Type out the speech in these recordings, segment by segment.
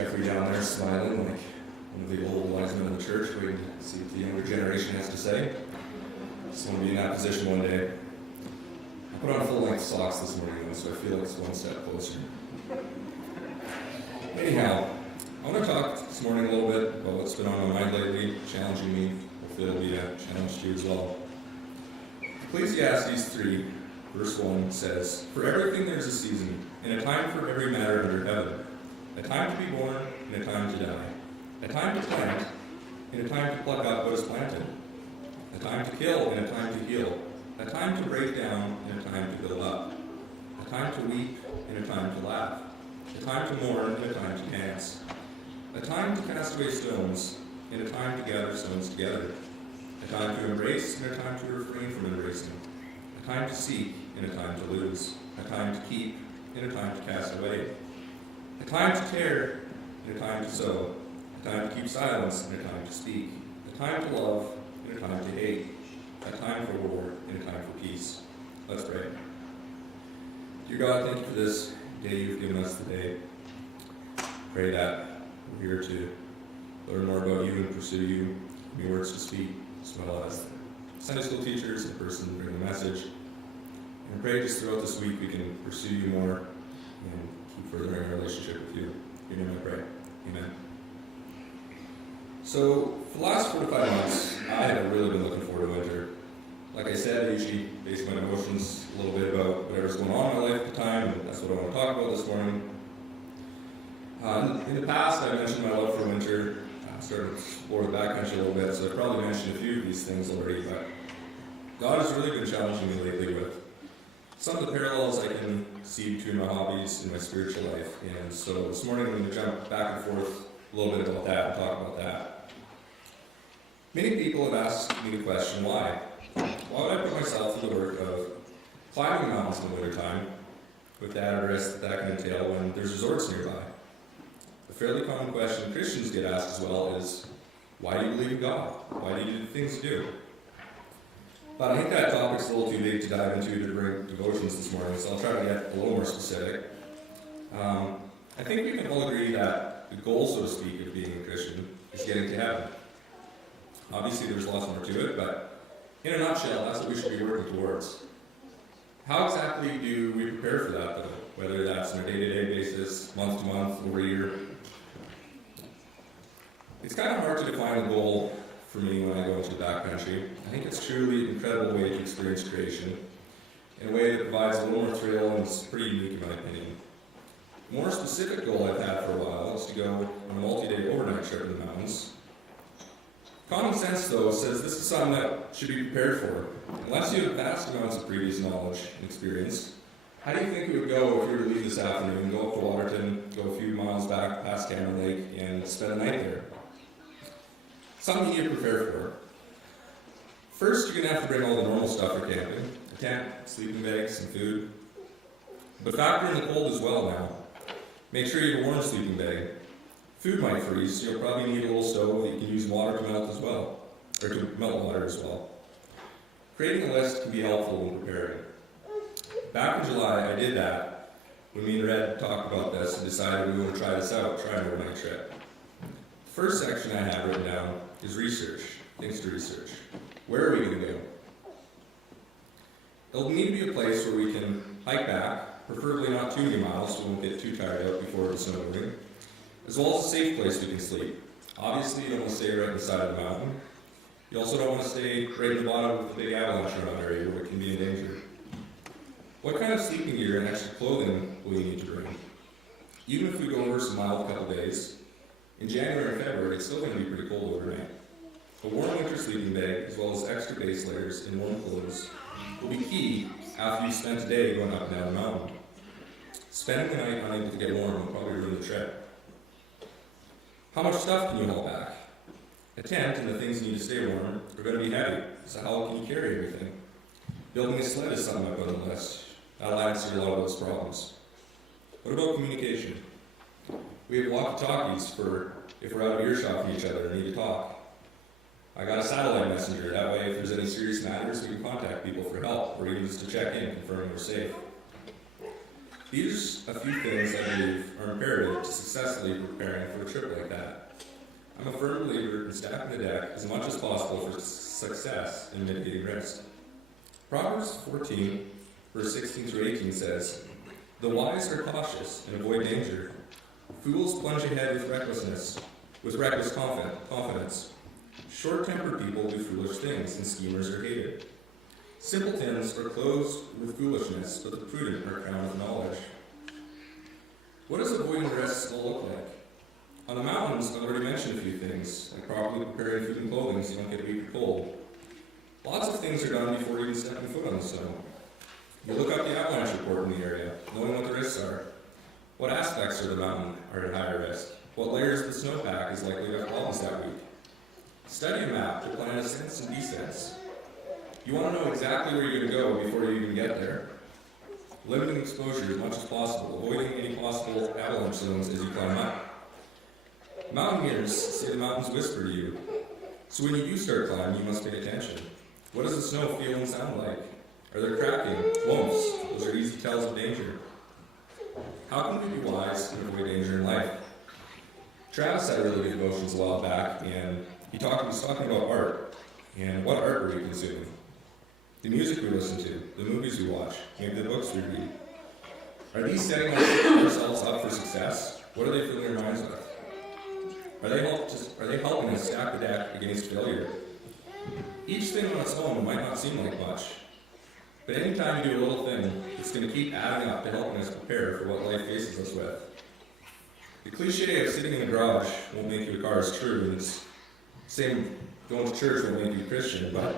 Jeffrey down there smiling like one of the old wise men in the church, waiting to see what the younger generation has to say. Just want to be in that position one day. I put on full-length socks this morning, though, so I feel like it's one step closer. Anyhow, I want to talk this morning a little bit about what's been on my mind lately, challenging me. Hopefully it'll be a challenge to you as well. Ecclesiastes 3, verse 1 says, "For everything there is a season, and a time for every matter under heaven, a time to be born, and a time to die, a time to plant, and a time to pluck up what is planted, a time to kill, and a time to heal, a time to break down, and a time to build up, a time to weep, and a time to laugh, a time to mourn, and a time to dance, a time to cast away stones, and a time to gather stones together, a time to embrace, and a time to refrain from embracing, a time to seek, and a time to lose, a time to keep, and a time to cast away, a time to tear, and a time to sow, a time to keep silence, and a time to speak, a time to love, and a time to hate, a time for war, and a time for peace." Let's pray. Dear God, thank you for this day you've given us today. Pray that we're here to learn more about you and pursue you, give me words to speak, as well as Sunday school teachers in person bring the message. And pray just throughout this week we can pursue you more and keep furthering our relationship with you. In your name I pray. Amen. So, for the last 4 to 5 months, I have really been looking forward to winter. Like I said, I usually base my emotions a little bit about whatever's going on in my life at the time, and that's what I want to talk about this morning. In the past, I mentioned my love for winter. I started to explore the backcountry a little bit, so I've probably mentioned a few of these things already, but God has really been challenging me lately with some of the parallels I can see between my hobbies and my spiritual life. And so this morning I'm going to jump back and forth a little bit about that and talk about that. Many people have asked me the question, why? Why would I put myself through the work of climbing mountains in the wintertime with the added risk that can entail when there's resorts nearby? A fairly common question Christians get asked as well is, why do you believe in God? Why do you do the things you do? But I think that topic's a little too big to dive into during devotions this morning, so I'll try to get a little more specific. I think we can all agree that the goal, so to speak, of being a Christian is getting to heaven. Obviously, there's lots more to it, but in a nutshell, that's what we should be working towards. How exactly do we prepare for that, though? Whether that's on a day-to-day basis, month-to-month, over a year. It's kind of hard to define a goal for me when I go into the backcountry. I think it's truly an incredible way to experience creation in a way that provides a little more thrill and is pretty unique in my opinion. A more specific goal I've had for a while is to go on a multi-day overnight trip in the mountains. Common sense, though, says this is something that should be prepared for. Unless you have vast amounts of previous knowledge and experience, how do you think it would go if you were to leave this afternoon, go up to Waterton, go a few miles back past Cameron Lake, and spend the night there? Something you need to prepare for. First, you're going to have to bring all the normal stuff for camping: a tent, sleeping bags, some food. But factor in the cold as well now. Make sure you have a warm sleeping bag. Food might freeze, so you'll probably need a little stove that you can use water to melt as well, or to melt water as well. Creating a list can be helpful when preparing. Back in July, I did that when me and Red talked about this and decided we would try this out, try an overnight trip. The first section I have written down is research, things to research. Where are we going to go? It'll need to be a place where we can hike back, preferably not too many miles so we won't get too tired out before the snowboarding, as well as a safe place we can sleep. Obviously, you don't want to stay right on the side of the mountain. You also don't want to stay right at the bottom of the big avalanche around area where it can be in danger. What kind of sleeping gear and extra clothing will you need to bring? Even if we go over some mild couple days, in January and February, it's still going to be pretty cold overnight. A warm winter sleeping bag, as well as extra base layers and warm clothes, will be key after you've spent a day going up and down the mountain. Spending the night unable to get warm will probably ruin the trip. How much stuff can you haul back? A tent and the things you need to stay warm are going to be heavy, so how can you carry everything? Building a sled is something I've put on the list. That'll answer a lot of those problems. What about communication? We have walkie-talkies for if we're out of earshot from each other and need to talk. I got a satellite messenger, that way if there's any serious matters, we can contact people for help, or even just to check in, confirming we're safe. These are a few things I believe are are imperative to successfully preparing for a trip like that. I'm a firm believer in stacking the deck as much as possible for success in mitigating risk. Proverbs 14, verse 16 through 18 says, "The wise are cautious and avoid danger. Fools plunge ahead with reckless confidence. Short-tempered people do foolish things, and schemers are hated. Simpletons are clothed with foolishness, but the prudent are crowned with knowledge." What does avoiding risks all look like? On the mountains, I've already mentioned a few things, like properly preparing food and clothing so you don't get weak or cold. Lots of things are done before even stepping foot on the snow. You look up the avalanche report in the area, knowing what the risks are. What aspects of the mountain are at higher risk? What layers of the snowpack is likely to have problems that week? Study a map to plan ascents and descents. You want to know exactly where you're going to go before you even get there. Limiting exposure as much as possible, avoiding any possible avalanche zones as you climb up. Mountaineers say the mountains whisper to you, so when you do start climbing, you must pay attention. What does the snow feel and sound like? Are there cracking, whomps? Those are easy tells of danger. How can we be wise and avoid danger in life? Travis had a really good devotions a while back, and he was talking about art, and what art are we consuming? The music we listen to, the movies we watch, maybe the books we read. Are these setting ourselves up for success? What are they filling our minds with? Are they helping us stack the deck against failure? Each thing on its own might not seem like much, but anytime you do a little thing, it's going to keep adding up to helping us prepare for what life faces us with. The cliche of sitting in a garage won't make you a car is true, and it's same going to church won't make you a Christian, but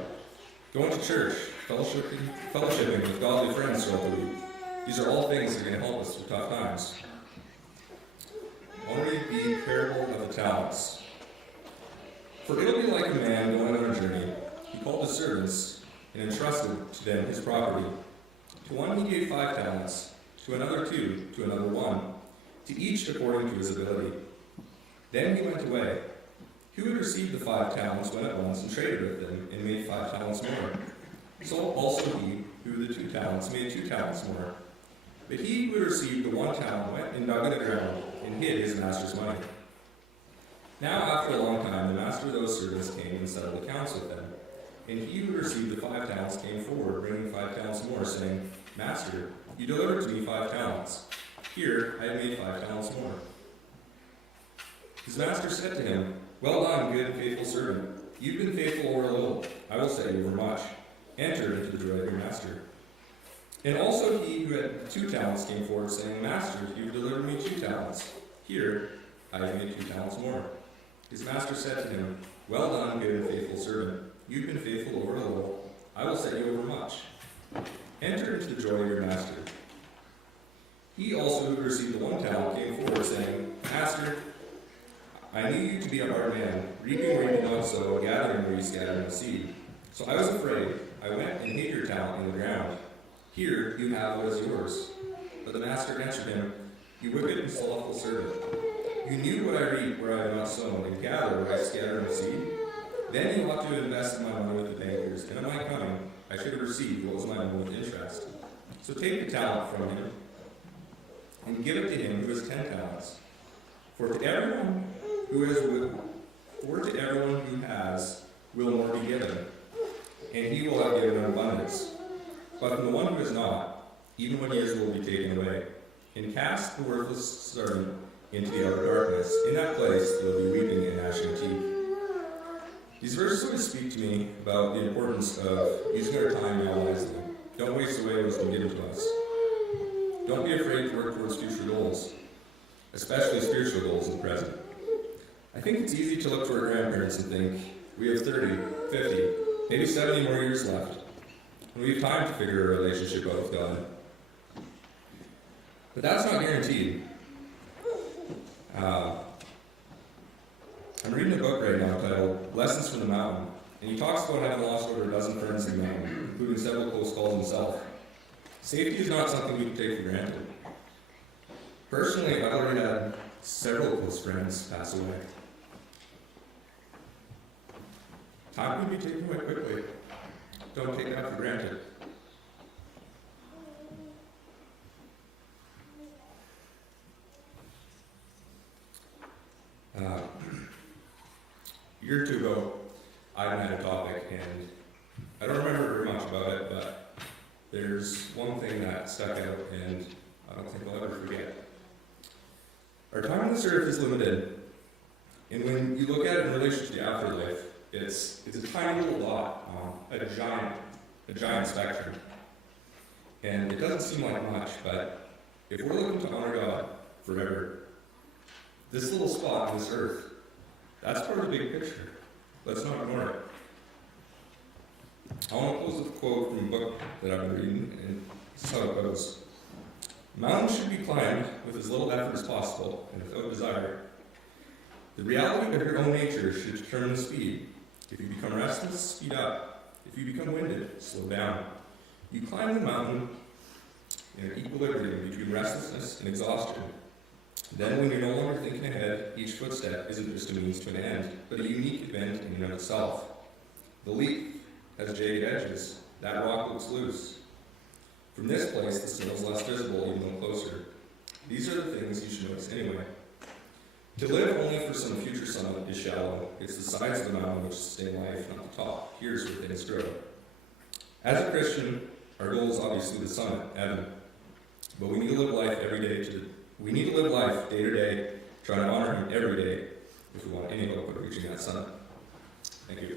going to church, fellowshipping with godly friends throughout the week, these are all things that are going to help us through tough times. I want to read the parable of the talents. For it'll be like a man going on a journey. He called his servants and entrusted to them his property. To one he gave 5 talents, to another 2, to another 1, to each according to his ability. Then he went away. Who had received the 5 talents went at once and traded with them and made 5 talents more. So also he who had the 2 talents made 2 talents more. But he who had received the 1 talent went and dug in the ground and hid his master's money. Now after a long time the master of those servants came and settled accounts with them. And he who received the 5 talents came forward, bringing 5 talents more, saying, "Master, you delivered to me 5 talents. Here I have made 5 talents more." His master said to him, "Well done, good and faithful servant. You've been faithful over a little. I will set you over much. Enter into the joy of your master." And also he who had 2 talents came forward, saying, "Master, you've delivered me 2 talents. Here I have made 2 talents more." His master said to him, "Well done, good and faithful servant. You've been faithful over a little. I will set you over much. Enter into the joy of your master." He also who received the 1 talent came forward, saying, "Master, I knew you to be a hard man, reaping where you did not sow, and gathering where you scattered the seed. So I was afraid. I went and hid your talent in the ground. Here you have what is yours." But the master answered him, "You wicked and slothful servant. You knew what I reap where I have not sown, and gather where I scattered the seed. Then you ought to have invested my money with the bankers, and on my coming I should have received what was mine with interest. So take the talent from him, and give it to him who has 10 talents. For to everyone who has will more be given, and he will have given in abundance. But from the one who has not, even what he has will be taken away. And cast the worthless servant into the outer darkness. In that place there will be weeping and gnashing of teeth. These verses always speak to me about the importance of using our time now wisely. Don't waste away what's been given to us. Don't be afraid to work towards future goals, especially spiritual goals in the present. I think it's easy to look to our grandparents and think, we have 30, 50, maybe 70 more years left, and we have time to figure a relationship out with God. But that's not guaranteed. I'm reading a book right now titled Lessons from the Mountain, and he talks about having lost over a dozen friends in the mountain, including several close calls himself. Safety is not something we can take for granted. Personally, I've already had several close friends pass away. Time can be taken away quickly. Don't take that for granted. A year or two ago, I had a topic, and I don't remember very much about it, but there's one thing that stuck out, and I don't think I'll ever forget. Our time on this earth is limited, and when you look at it in relation to the afterlife, it's a tiny little dot on a giant spectrum. And it doesn't seem like much, but if we're looking to honor God forever, this little spot on this earth, that's part of the big picture. Let's not ignore it. I want to close with a quote from a book that I've been reading, and this is how it goes. Mountains should be climbed with as little effort as possible and without desire. The reality of your own nature should determine the speed. If you become restless, speed up. If you become winded, slow down. You climb the mountain in an equilibrium between restlessness and exhaustion. Then, when you're no longer thinking ahead, each footstep isn't just a means to an end, but a unique event in and of itself. The leaf has jagged edges. That rock looks loose. From this place, the snow is less visible, even though closer. These are the things you should notice anyway. To live only for some future summit is shallow. It's the sides of the mountain which sustain life, not the top. Here's where things grow. As a Christian, our goal is obviously the summit, heaven. But we need to live life day to day, trying to honor Him every day if we want any hope of reaching that summit. Thank you.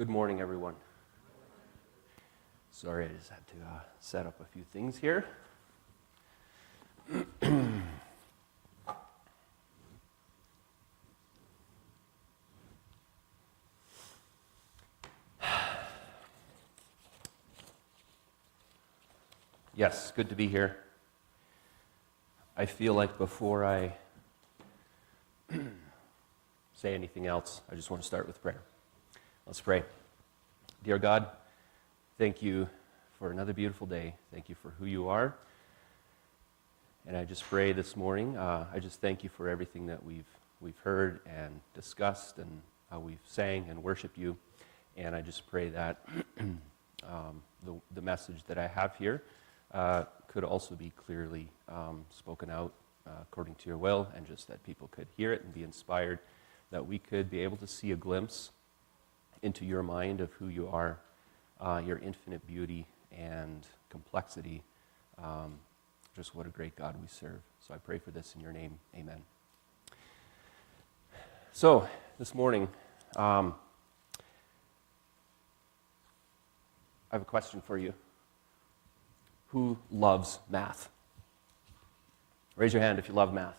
Good morning, everyone. Sorry, I just had to set up a few things here. Yes, good to be here. I feel like before I say anything else, I just want to start with prayer. Let's pray. Dear God, thank you for another beautiful day. Thank you for who you are. And I just pray this morning, I just thank you for everything that we've heard and discussed and how we've sang and worshiped you. And I just pray that the message that I have here could also be clearly spoken out according to your will, and just that people could hear it and be inspired, that we could be able to see a glimpse into your mind of who you are, your infinite beauty and complexity. Just what a great God we serve. So I pray for this in your name. Amen. So this morning, I have a question for you. Who loves math? Raise your hand if you love math.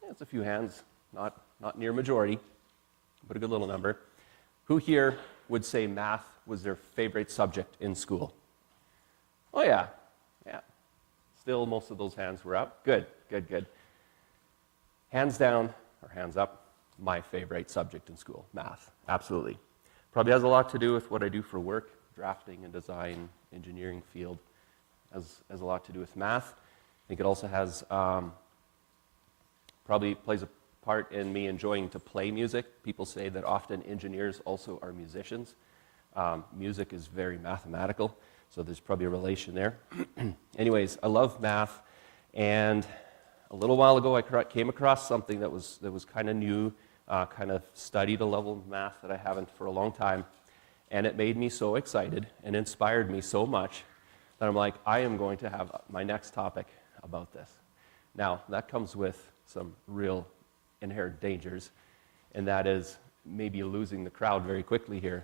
Yeah, it's a few hands, not near majority, but a good little number. Who here would say math was their favorite subject in school? Oh yeah. Still, most of those hands were up. Good. Hands down, or hands up, my favorite subject in school, math. Absolutely. Probably has a lot to do with what I do for work, drafting and design, engineering field, has a lot to do with math. I think it also has, probably plays a part in me enjoying to play music. People say that often engineers also are musicians. Music is very mathematical, so there's probably a relation there. Anyways, I love math, and a little while ago I came across something that was kind of new, kind of studied a level of math that I haven't for a long time, and it made me so excited and inspired me so much that I'm like, I am going to have my next topic about this. Now, that comes with some real inherent dangers, and that is maybe losing the crowd very quickly here.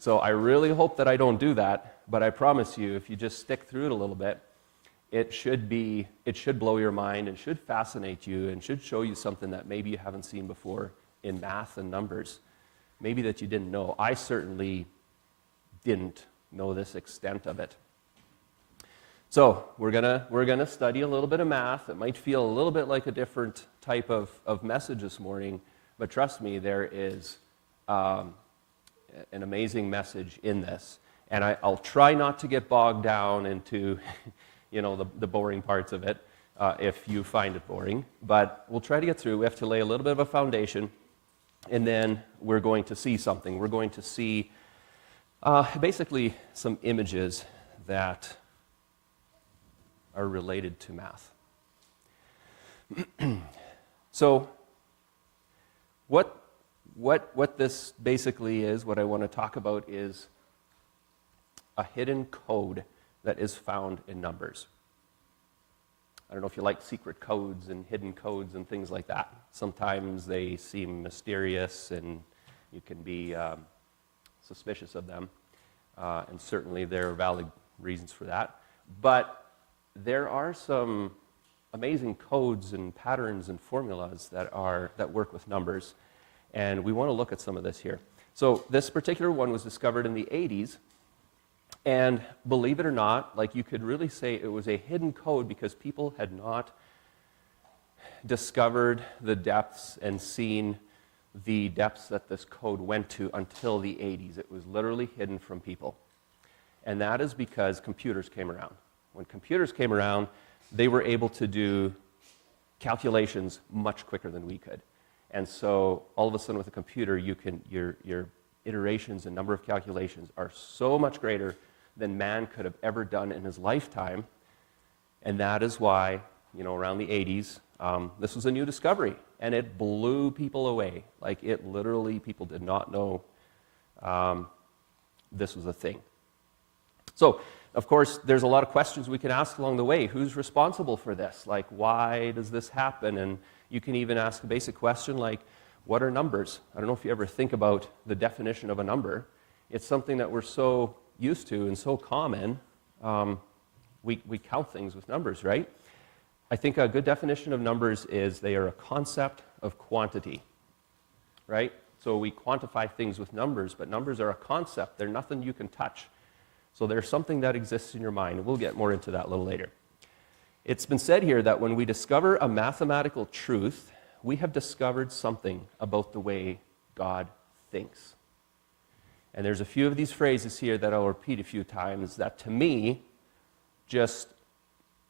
So I really hope that I don't do that, but I promise you, if you just stick through it a little bit, it should blow your mind and should fascinate you and should show you something that maybe you haven't seen before in math and numbers, maybe that you didn't know. I certainly didn't know this extent of it. So we're gonna study a little bit of math. It might feel a little bit like a different type of message this morning, but trust me, there is an amazing message in this. And I'll try not to get bogged down into the boring parts of it if you find it boring, but we'll try to get through. We have to lay a little bit of a foundation, and then we're going to see something. We're going to see basically some images that are related to math. So what this basically is, what I want to talk about is a hidden code that is found in numbers. I don't know if you like secret codes and hidden codes and things like that. Sometimes they seem mysterious and you can be suspicious of them, and certainly there are valid reasons for that. But there are some amazing codes and patterns and formulas that work with numbers, and we want to look at some of this here. So this particular one was discovered in the 80s, and believe it or not, like, you could really say it was a hidden code because people had not discovered the depths and seen the depths that this code went to until the 80s. It was literally hidden from people. And that is because computers came around. When computers came around, they were able to do calculations much quicker than we could. And so all of a sudden with a computer, your iterations and number of calculations are so much greater than man could have ever done in his lifetime. And that is why, around the 80s, this was a new discovery, and it blew people away. Like, it literally, people did not know this was a thing. So, of course, there's a lot of questions we can ask along the way. Who's responsible for this? Like, why does this happen? And you can even ask a basic question like, what are numbers? I don't know if you ever think about the definition of a number. It's something that we're so used to and so common. We count things with numbers, right? I think a good definition of numbers is they are a concept of quantity, right? So we quantify things with numbers, but numbers are a concept. They're nothing you can touch. So they're something that exists in your mind. We'll get more into that a little later. It's been said here that when we discover a mathematical truth, we have discovered something about the way God thinks. And there's a few of these phrases here that I'll repeat a few times that to me just,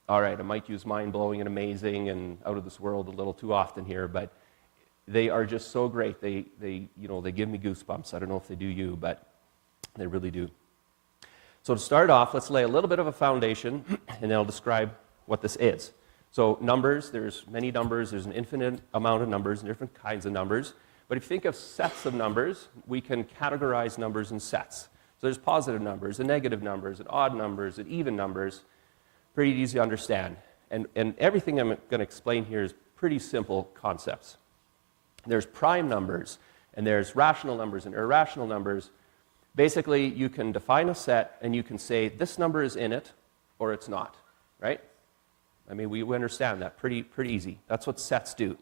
all right, I might use mind-blowing and amazing and out of this world a little too often here, but they are just so great. They give me goosebumps. I don't know if they do you, but they really do. So to start off, let's lay a little bit of a foundation, and then I'll describe what this is. So numbers, there's many numbers. There's an infinite amount of numbers and different kinds of numbers. But if you think of sets of numbers, we can categorize numbers in sets. So there's positive numbers, and negative numbers, and odd numbers, and even numbers. Pretty easy to understand. And everything I'm going to explain here is pretty simple concepts. There's prime numbers, and there's rational numbers and irrational numbers. Basically, you can define a set, and you can say this number is in it, or it's not, right? I mean, we understand that pretty easy. That's what sets do.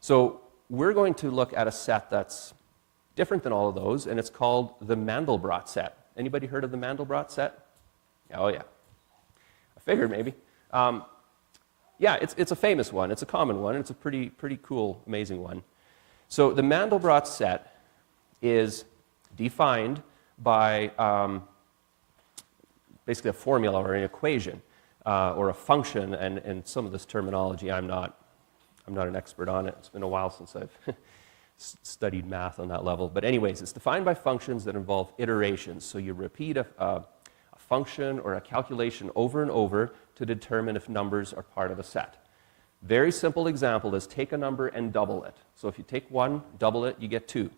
So we're going to look at a set that's different than all of those, and it's called the Mandelbrot set. Anybody heard of the Mandelbrot set? Oh, yeah. I figured maybe. Yeah, it's a famous one. It's a common one. It's a pretty cool, amazing one. So the Mandelbrot set is defined by basically a formula or an equation or a function, and some of this terminology I'm not an expert on it. It's been a while since I've studied math on that level. But anyways, it's defined by functions that involve iterations. So you repeat a function or a calculation over and over to determine if numbers are part of a set. Very simple example is take a number and double it. So if you take 1, double it, you get 2.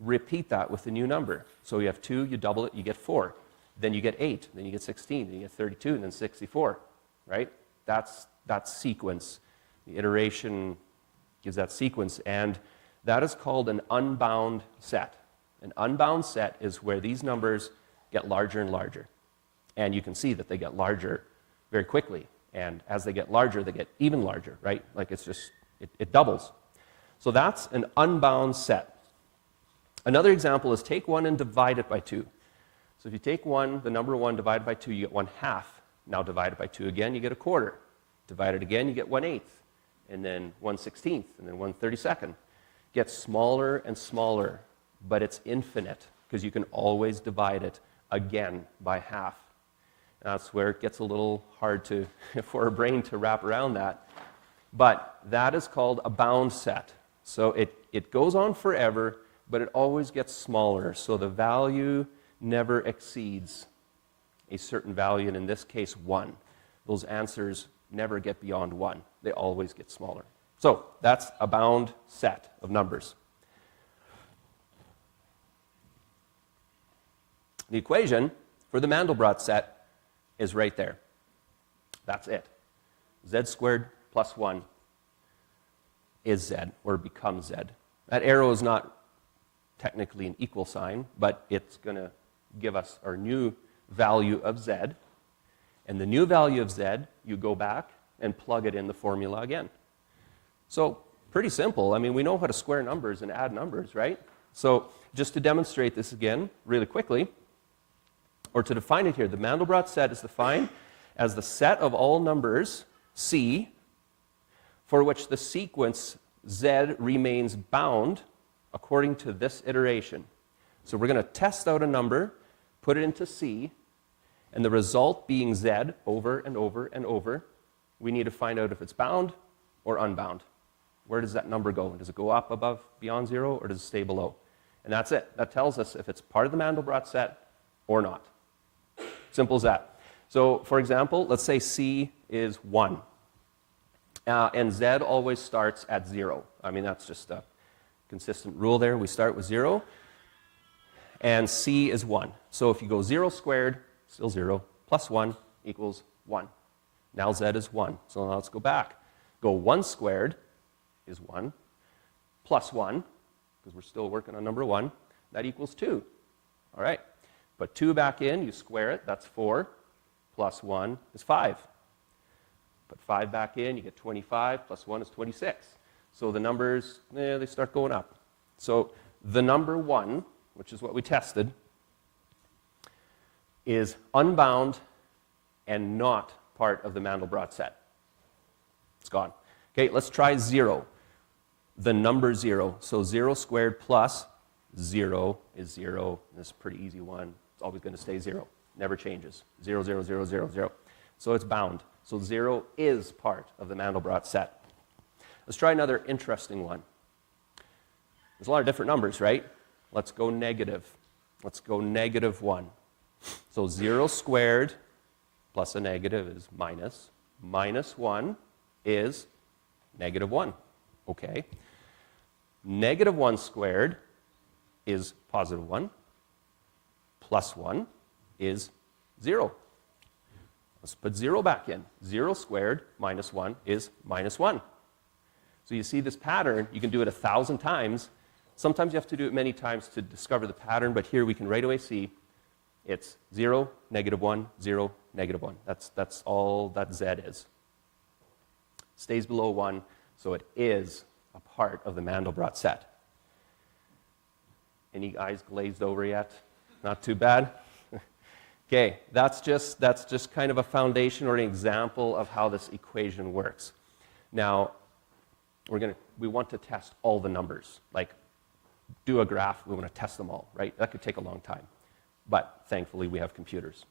Repeat that with a new number. So you have 2, you double it, you get 4. Then you get 8, then you get 16, then you get 32, and then 64, right? That's that sequence. The iteration gives that sequence, and that is called an unbound set. An unbound set is where these numbers get larger and larger. And you can see that they get larger very quickly. And as they get larger, they get even larger, right? Like it's just, it doubles. So that's an unbound set. Another example is take 1 and divide it by 2. So if you take 1, the number 1 divided by 2, you get 1/2. Now divide it by 2 again, you get a quarter. Divide it again, you get 1/8. And then 1/16, and then 1/32. Gets smaller and smaller, but it's infinite because you can always divide it again by half. And that's where it gets a little hard for a brain to wrap around that. But that is called a bound set. So it goes on forever, but it always gets smaller. So the value never exceeds a certain value, and in this case, 1. Those answers never get beyond 1. They always get smaller. So that's a bound set of numbers. The equation for the Mandelbrot set is right there. That's it. Z squared plus 1 is Z, or becomes Z. That arrow is not technically an equal sign, but it's going to give us our new value of Z. And the new value of Z, you go back and plug it in the formula again. So pretty simple. I mean, we know how to square numbers and add numbers, right? So just to demonstrate this again really quickly, or to define it here, the Mandelbrot set is defined as the set of all numbers, C, for which the sequence Z remains bound according to this iteration. So we're going to test out a number, put it into C, and the result being Z over and over and over, we need to find out if it's bound or unbound. Where does that number go? Does it go up, above, beyond 0, or does it stay below? And that's it. That tells us if it's part of the Mandelbrot set or not. Simple as that. So, for example, let's say C is 1. And Z always starts at 0. I mean, that's just a consistent rule there. We start with 0. And C is 1. So if you go 0 squared, still 0, plus 1 equals 1. Now Z is 1. So now let's go back. Go 1 squared is 1, plus 1 because we're still working on number 1. That equals 2. All right. Put 2 back in, you square it, that's 4, plus 1 is 5. Put 5 back in, you get 25, plus 1 is 26. So the numbers, they start going up. So the number 1, which is what we tested, is unbound and not part of the Mandelbrot set. It's gone. Okay, let's try 0. The number 0. So 0 squared plus 0 is 0. This is a pretty easy one. It's always going to stay 0. Never changes. 0, 0, 0, 0, 0. So it's bound. So 0 is part of the Mandelbrot set. Let's try another interesting one. There's a lot of different numbers, right? Let's go negative. Let's go negative 1. So 0 squared plus a negative is minus. Minus 1 is negative 1. Okay. Negative 1 squared is positive 1. Plus 1 is 0. Let's put 0 back in. 0 squared minus 1 is minus 1. So you see this pattern. You can do it 1,000 times. Sometimes you have to do it many times to discover the pattern, but here we can right away see it's 0, negative 1, 0, negative 1. That's all that Z is. Stays below 1, so it is a part of the Mandelbrot set. Any eyes glazed over yet? Not too bad? Okay, that's just kind of a foundation or an example of how this equation works. Now, we want to test all the numbers. Like, do a graph, we want to test them all, right? That could take a long time. But thankfully, we have computers.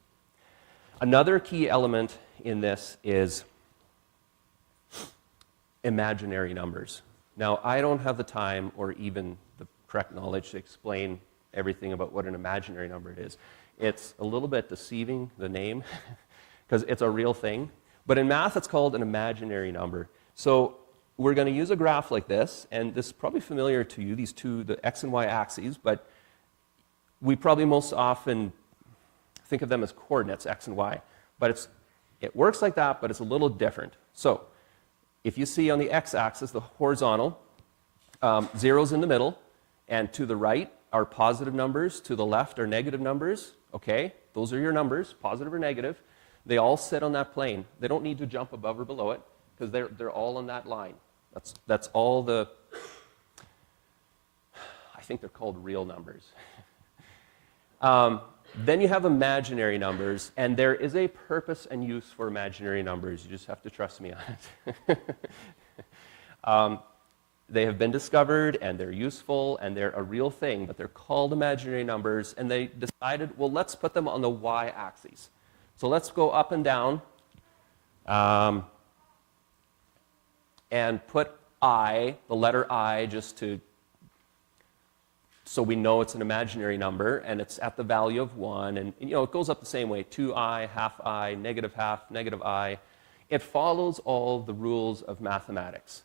Another key element in this is imaginary numbers. Now, I don't have the time or even the correct knowledge to explain everything about what an imaginary number is. It's a little bit deceiving, the name, because it's a real thing. But in math, it's called an imaginary number. So we're going to use a graph like this, and this is probably familiar to you, these two, the x and y axes, but we probably most often think of them as coordinates, x and y. But it works like that, but it's a little different. So if you see on the x-axis, the horizontal, zero's in the middle, and to the right are positive numbers, to the left are negative numbers. Okay, those are your numbers, positive or negative. They all sit on that plane. They don't need to jump above or below it, because they're all on that line. That's all the, I think they're called real numbers. Then you have imaginary numbers, and there is a purpose and use for imaginary numbers. You just have to trust me on it. They have been discovered, and they're useful, and they're a real thing, but they're called imaginary numbers, and they decided, well, let's put them on the y-axis. So let's go up and down, and put I, the letter I, just so we know it's an imaginary number, and it's at the value of 1, and it goes up the same way, 2i, half I, negative half, negative I. It follows all the rules of mathematics.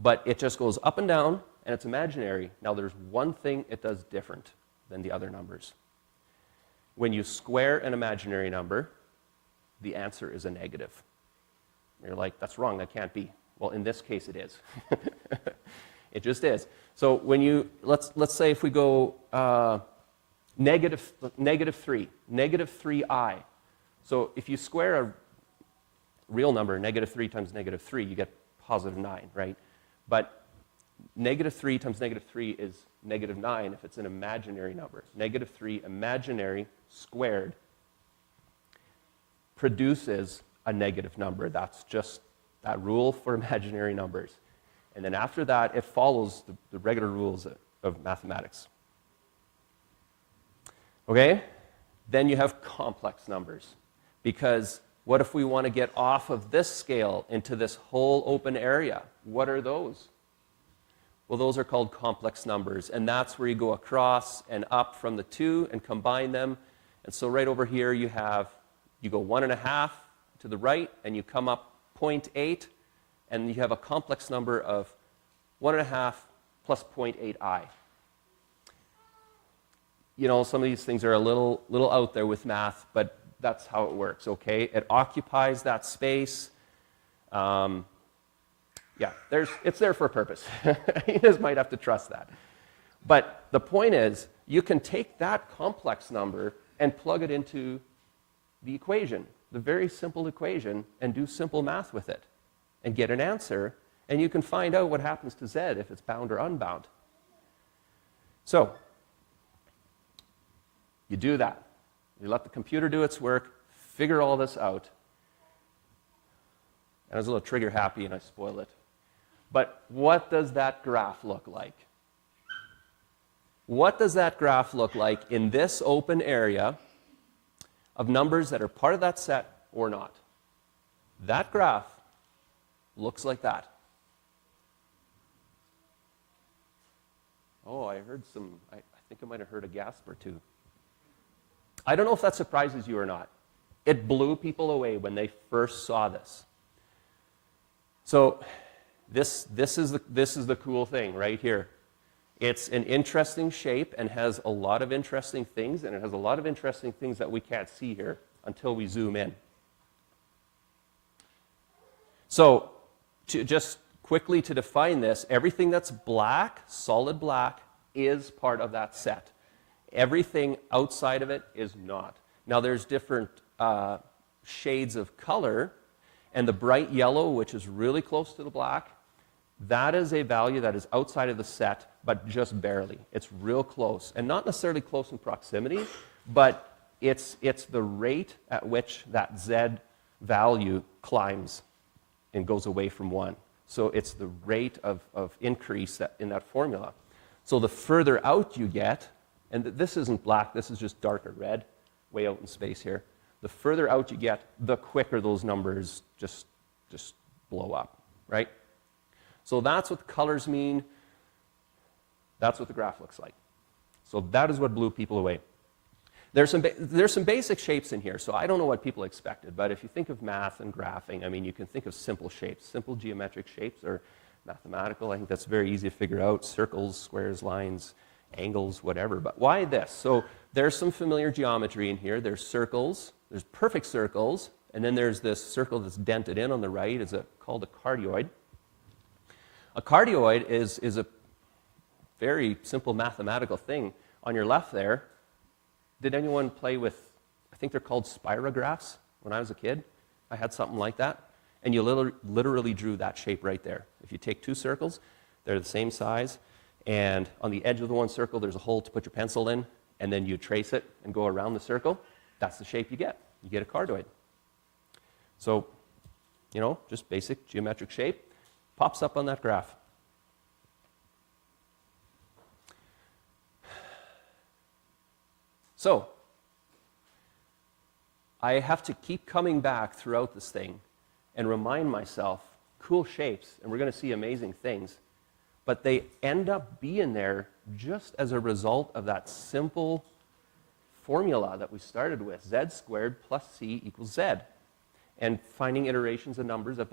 But it just goes up and down, and it's imaginary. Now, there's one thing it does different than the other numbers. When you square an imaginary number, the answer is a negative. You're like, that's wrong, that can't be. Well, in this case, it is. It just is. So when let's say if we go negative 3, negative 3i. So if you square a real number, negative 3 times negative 3, you get positive 9, right? But negative 3 times negative 3 is negative 9 if it's an imaginary number. Negative 3 imaginary squared produces a negative number. That's just that rule for imaginary numbers. And then after that, it follows the regular rules of mathematics. Okay? Then you have complex numbers. Because what if we want to get off of this scale into this whole open area? What are those? Well, those are called complex numbers. And that's where you go across and up from the 2 and combine them. And so right over here you go 1.5 to the right, and you come up 0.8, and you have a complex number of 1.5 plus 0.8i. Some of these things are a little out there with math, but that's how it works, okay? It occupies that space. Yeah, it's there for a purpose. You just might have to trust that. But the point is, you can take that complex number and plug it into the equation, the very simple equation, and do simple math with it and get an answer, and you can find out what happens to Z if it's bound or unbound. So, you do that. You let the computer do its work, figure all this out. And I was a little trigger happy and I spoiled it. But what does that graph look like? What does that graph look like in this open area of numbers that are part of that set or not? That graph looks like that. Oh, I heard some, I think I might have heard a gasp or two. I don't know if that surprises you or not. It blew people away when they first saw this. So this is the cool thing right here. It's an interesting shape and has a lot of interesting things, and it has a lot of interesting things that we can't see here until we zoom in. So just quickly to define this, everything that's black, solid black, is part of that set. Everything outside of it is not. Now there's different shades of color, and the bright yellow, which is really close to the black, that is a value that is outside of the set, but just barely. It's real close, and not necessarily close in proximity, but it's the rate at which that Z value climbs and goes away from 1. So it's the rate of increase in that formula. So the further out you get, and this isn't black, this is just darker red, way out in space here. The further out you get, the quicker those numbers just blow up, right? So that's what the colors mean. That's what the graph looks like. So that is what blew people away. There's some basic shapes in here, so I don't know what people expected, but if you think of math and graphing, I mean, you can think of simple shapes. Simple geometric shapes or mathematical. I think that's very easy to figure out. Circles, squares, lines, angles, whatever. But why this? So there's some familiar geometry in here. There's circles. There's perfect circles. And then there's this circle that's dented in on the right. It's called a cardioid. A cardioid is a very simple mathematical thing. On your left there, did anyone play with, I think they're called spirographs when I was a kid? I had something like that. And you literally drew that shape right there. If you take two circles, they're the same size. And on the edge of the one circle, there's a hole to put your pencil in. And then you trace it and go around the circle. That's the shape you get. You get a cardioid. So, you know, just basic geometric shape. Pops up on that graph. So, I have to keep coming back throughout this thing and remind myself, cool shapes, and we're going to see amazing things, but they end up being there just as a result of that simple formula that we started with, z squared plus c equals z, and finding iterations of numbers that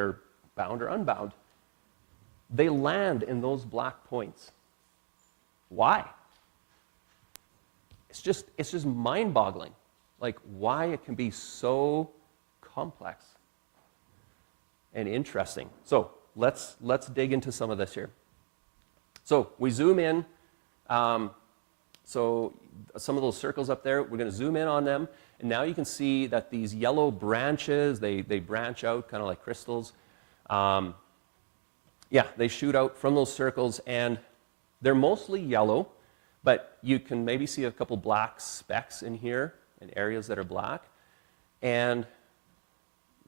are bound or unbound. They land in those black points. Why? It's just mind-boggling, like why it can be so complex and interesting. So let's dig into some of this here. So we zoom in. So some of those circles up there, we're going to zoom in on them, and now you can see that these yellow branches, they branch out kind of like crystals. Yeah, they shoot out from those circles, and they're mostly yellow. But you can maybe see a couple black specks in here, in areas that are black. And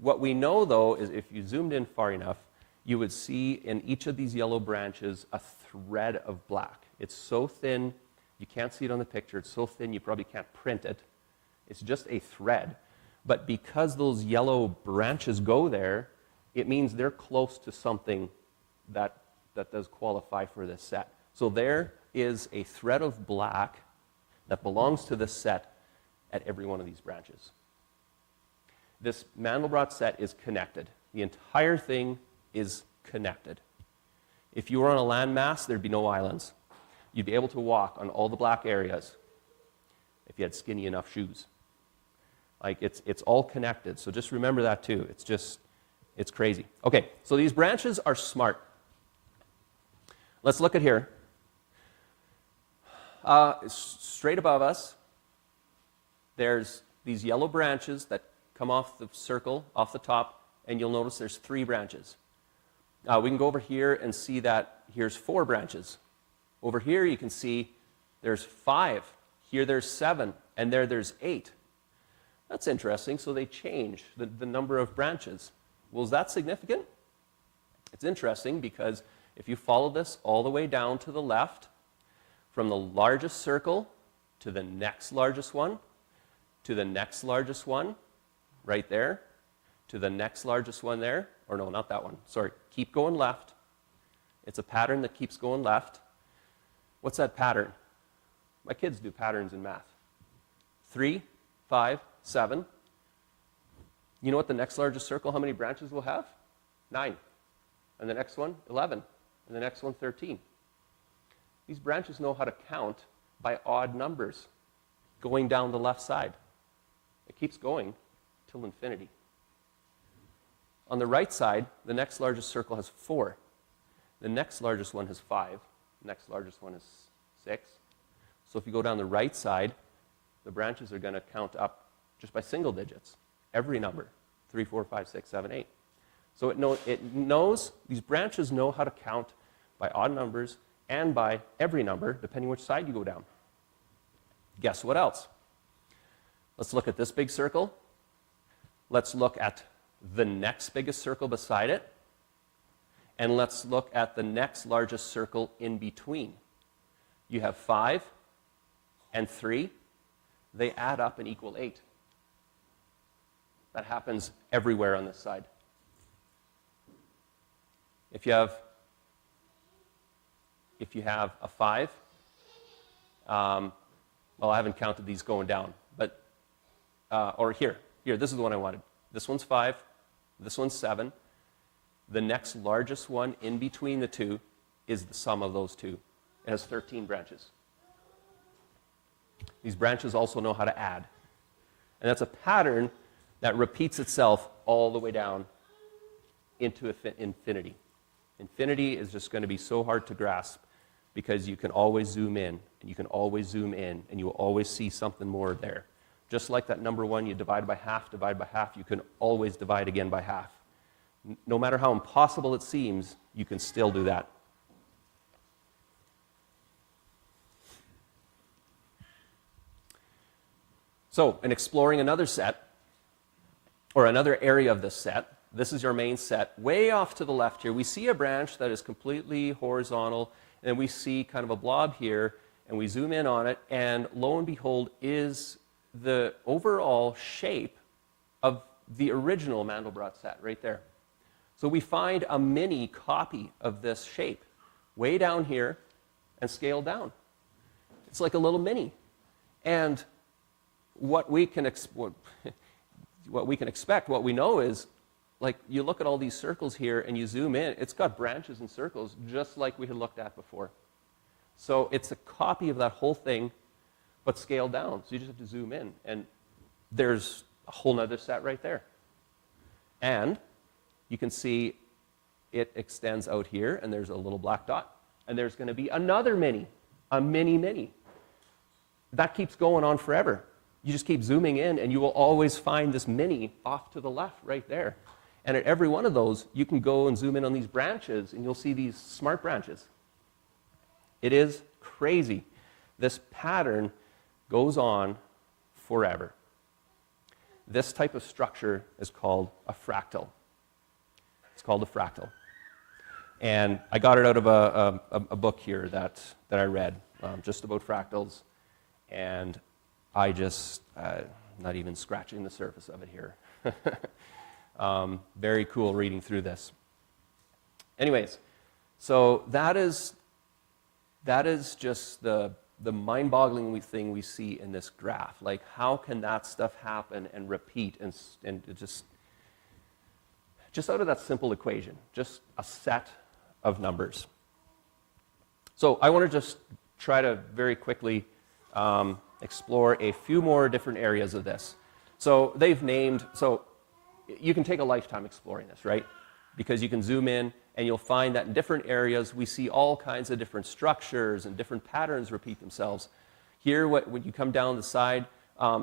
what we know, though, is if you zoomed in far enough, you would see in each of these yellow branches a thread of black. It's so thin, you can't see it on the picture. It's so thin, you probably can't print it. It's just a thread. But because those yellow branches go there, it means they're close to something that does qualify for this set. So there is a thread of black that belongs to this set at every one of these branches. This Mandelbrot set is connected. The entire thing is connected. If you were on a landmass, there'd be no islands. You'd be able to walk on all the black areas if you had skinny enough shoes. Like, it's all connected, so just remember that too. It's crazy. Okay, so these branches are smart. Let's look at here. Straight above us, there's these yellow branches that come off the circle, off the top, and you'll notice there's 3 branches. We can go over here and see that here's 4 branches. Over here you can see there's 5. Here there's 7, and there's 8. That's interesting. So they change the number of branches. Well, is that significant? It's interesting because if you follow this all the way down to the left, from the largest circle to the next largest one, to the next largest one, right there, to the next largest one there, or no, not that one, sorry, keep going left. It's a pattern that keeps going left. What's that pattern? My kids do patterns in math. 3, 5, 7. You know what the next largest circle, how many branches will have? 9. And the next one, 11. And the next one, 13. These branches know how to count by odd numbers going down the left side. It keeps going till infinity. On the right side, the next largest circle has 4. The next largest one has 5. The next largest one is 6. So if you go down the right side, the branches are going to count up just by single digits. Every number. 3, 4, 5, 6, 7, 8. So it knows, these branches know how to count by odd numbers and by every number, depending which side you go down. Guess what else? Let's look at this big circle. Let's look at the next biggest circle beside it. And let's look at the next largest circle in between. You have 5 and 3. They add up and equal 8. That happens everywhere on this side. If you have a 5, well, I haven't counted these going down, but, or here, this is the one I wanted. This one's 5, this one's 7. The next largest one in between the two is the sum of those two. It has 13 branches. These branches also know how to add. And that's a pattern that repeats itself all the way down into infinity. Infinity is just going to be so hard to grasp because you can always zoom in, and you can always zoom in, and you will always see something more there. Just like that number 1, you divide by half, you can always divide again by half. No matter how impossible it seems, you can still do that. So, in exploring another set, or another area of this set, this is your main set. Way off to the left here, we see a branch that is completely horizontal, and we see kind of a blob here, and we zoom in on it, and lo and behold is the overall shape of the original Mandelbrot set right there. So we find a mini copy of this shape way down here and scaled down. It's like a little mini. And what we can expect, what we know is, like, you look at all these circles here and you zoom in, it's got branches and circles just like we had looked at before. So it's a copy of that whole thing, but scaled down. So you just have to zoom in, and there's a whole nother set right there. And you can see it extends out here, and there's a little black dot. And there's going to be another mini, a mini. That keeps going on forever. You just keep zooming in, and you will always find this mini off to the left right there. And at every one of those, you can go and zoom in on these branches, and you'll see these smart branches. It is crazy. This pattern goes on forever. This type of structure is called a fractal. It's called a fractal. And I got it out of a book here that I read, just about fractals. And I just, not even scratching the surface of it here. Very cool reading through this. Anyways, so that is just the mind-boggling thing we see in this graph. Like, how can that stuff happen and repeat and just out of that simple equation, just a set of numbers. So I want to just try to very quickly explore a few more different areas of this. So they've named, so you can take a lifetime exploring this, right? Because you can zoom in And you'll find that in different areas, we see all kinds of different structures and different patterns repeat themselves. Here, when you come down the side,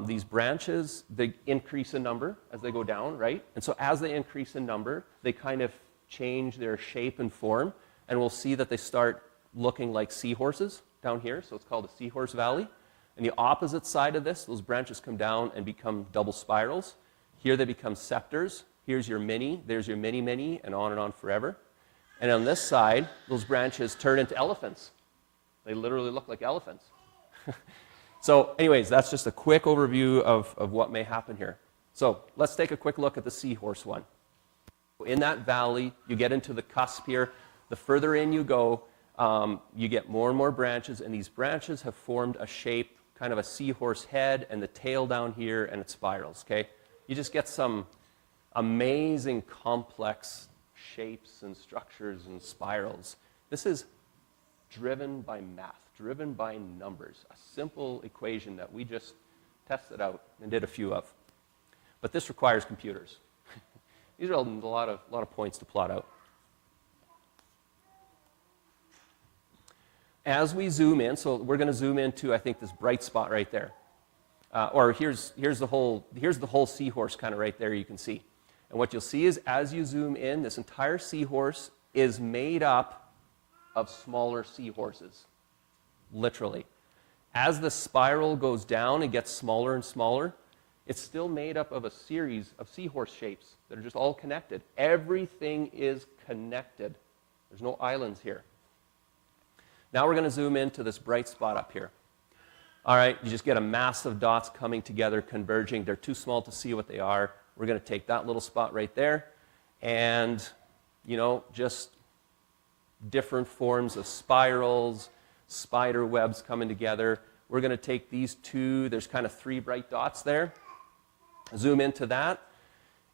these branches, they increase in number as they go down, right? And so as they increase in number, they kind of change their shape and form, and we'll see that they start looking like seahorses down here, so it's called a seahorse valley. And the opposite side of this, those branches come down and become double spirals. Here they become scepters. Here's your mini, there's your mini, and on forever. And on this side, those branches turn into elephants. They literally look like elephants. So anyways, that's just a quick overview of what may happen here. So let's take a quick look at the seahorse one. In that valley, you get into the cusp here. The further in you go, you get more and more branches, and these branches have formed a shape, kind of a seahorse head, and the tail down here, and it spirals, okay? You just get some amazing complex shapes and structures and spirals. This is driven by math, driven by numbers, a simple equation that we just tested out and did a few of. But this requires computers. These are a lot of points to plot out. As we zoom in, so we're going to zoom into, I think, this bright spot right there. Or here's the whole seahorse kind of right there you can see. And what you'll see is as you zoom in, this entire seahorse is made up of smaller seahorses, literally. As the spiral goes down and gets smaller and smaller, it's still made up of a series of seahorse shapes that are just all connected. Everything is connected. There's no islands here. Now we're going to zoom into this bright spot up here. All right, you just get a mass of dots coming together, converging. They're too small to see what they are. We're going to take that little spot right there and, just different forms of spirals, spider webs coming together. We're going to take these two, there's kind of 3 bright dots there. Zoom into that,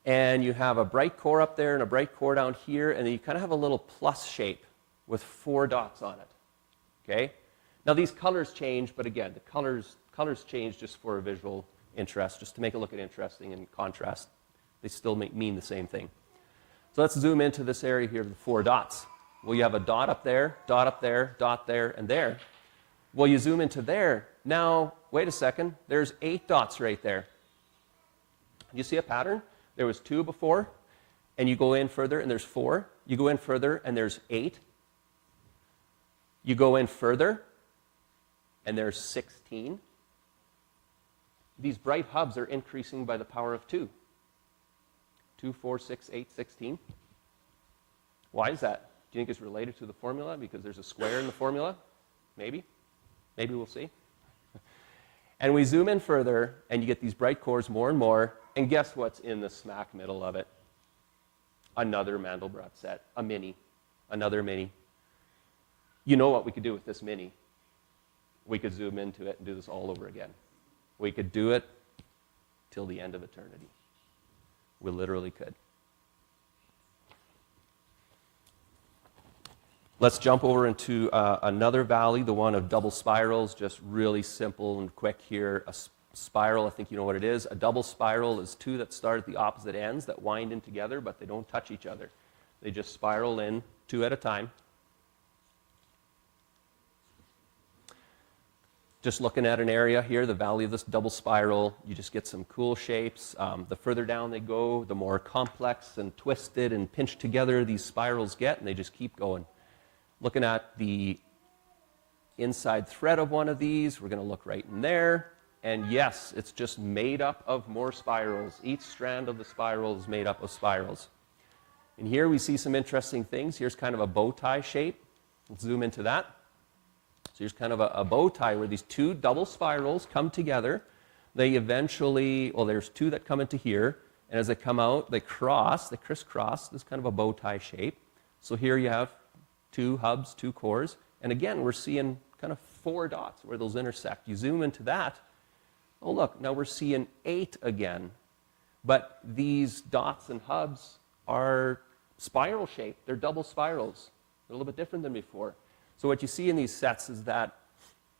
and you have a bright core up there and a bright core down here, and then you kind of have a little plus shape with 4 dots on it, okay? Now these colors change, but again, the colors change just for a visual interest, just to make it look interesting and contrast. They still mean the same thing. So let's zoom into this area here with 4 dots. Well, you have a dot up there, dot there, and there. Well, you zoom into there. Now, wait a second, there's 8 dots right there. You see a pattern? There was 2 before, and you go in further, and there's 4. You go in further, and there's 8. You go in further, and there's 16. These bright hubs are increasing by the power of 2. 2, 4, 6, 8, 16. Why is that? Do you think it's related to the formula because there's a square in the formula? Maybe. Maybe we'll see. And we zoom in further, and you get these bright cores more and more, and guess what's in the smack middle of it? Another Mandelbrot set, a mini, another mini. You know what we could do with this mini? We could zoom into it and do this all over again. We could do it till the end of eternity. We literally could. Let's jump over into another valley, the one of double spirals, just really simple and quick here. A spiral, I think you know what it is. A double spiral is 2 that start at the opposite ends that wind in together, but they don't touch each other. They just spiral in 2 at a time. Just looking at an area here, the valley of this double spiral, you just get some cool shapes. The further down they go, the more complex and twisted and pinched together these spirals get, and they just keep going. Looking at the inside thread of one of these, we're going to look right in there. And yes, it's just made up of more spirals. Each strand of the spiral is made up of spirals. And here we see some interesting things. Here's kind of a bow tie shape. Let's zoom into that. So here's kind of a bow tie where these 2 double spirals come together. They eventually, well, there's 2 that come into here. And as they come out, they crisscross. This kind of a bow tie shape. So here you have 2 hubs, 2 cores. And again, we're seeing kind of 4 dots where those intersect. You zoom into that. Oh, look, now we're seeing 8 again. But these dots and hubs are spiral shaped. They're double spirals. They're a little bit different than before. So what you see in these sets is that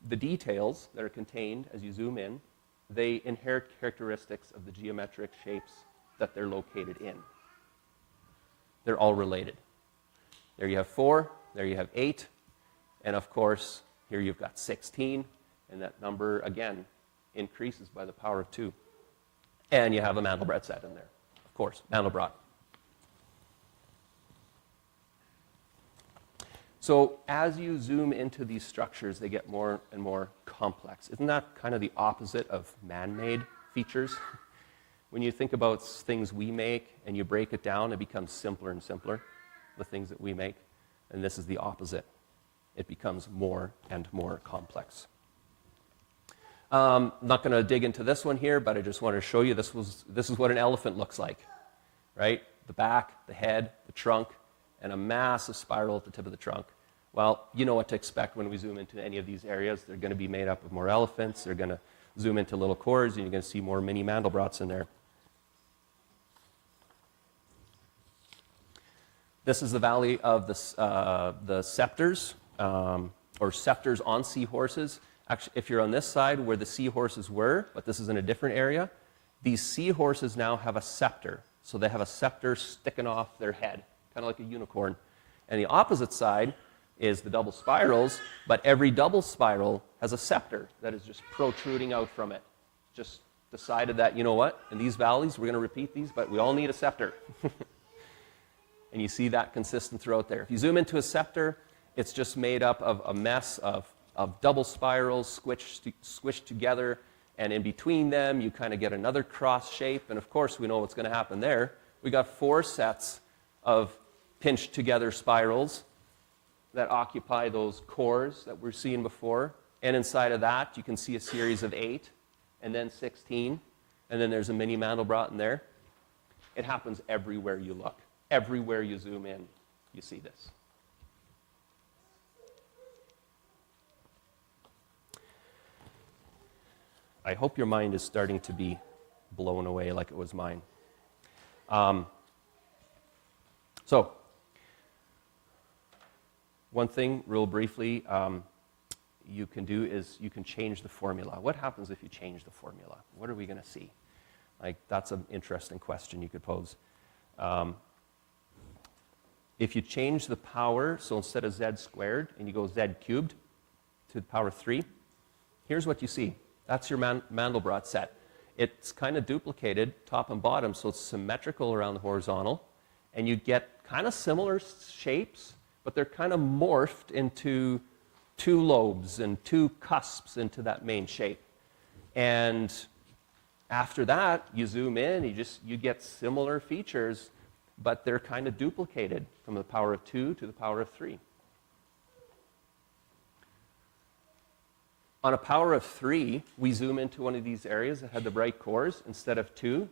the details that are contained as you zoom in, they inherit characteristics of the geometric shapes that they're located in. They're all related. There you have 4, there you have 8, and of course, here you've got 16, and that number, again, increases by the power of 2. And you have a Mandelbrot set in there, of course, Mandelbrot. So as you zoom into these structures, they get more and more complex. Isn't that kind of the opposite of man-made features? When you think about things we make and you break it down, it becomes simpler and simpler, the things that we make. And this is the opposite. It becomes more and more complex. I'm not going to dig into this one here, but I just wanted to show you this is what an elephant looks like, right? The back, the head, the trunk, and a massive spiral at the tip of the trunk. Well, you know what to expect when we zoom into any of these areas. They're going to be made up of more elephants. They're going to zoom into little cores, and you're going to see more mini Mandelbrots in there. This is the valley of the scepters, or scepters on seahorses. Actually, if you're on this side where the seahorses were, but this is in a different area, these seahorses now have a scepter. So they have a scepter sticking off their head, kind of like a unicorn. And the opposite side is the double spirals, but every double spiral has a scepter that is just protruding out from it. Just decided that, you know what, in these valleys, we're going to repeat these, but we all need a scepter. And you see that consistent throughout there. If you zoom into a scepter, it's just made up of a mess of double spirals squished together, and in between them, you kind of get another cross shape, and of course, we know what's going to happen there. We got 4 sets of pinched together spirals that occupy those cores that we're seeing before, and inside of that, you can see a series of 8, and then 16, and then there's a mini Mandelbrot in there. It happens everywhere you look. Everywhere you zoom in, you see this. I hope your mind is starting to be blown away like it was mine. So, one thing, real briefly, you can do is you can change the formula. What happens if you change the formula? What are we going to see? Like, that's an interesting question you could pose. If you change the power, so instead of z squared, and you go z cubed to the power 3, here's what you see. That's your Mandelbrot set. It's kind of duplicated top and bottom, so it's symmetrical around the horizontal, and you get kind of similar shapes, but they're kind of morphed into 2 lobes and 2 cusps into that main shape. And after that, you zoom in, you get similar features, but they're kind of duplicated from the power of 2 to the power of 3. On a power of 3, we zoom into one of these areas that had the bright cores. Instead of 2,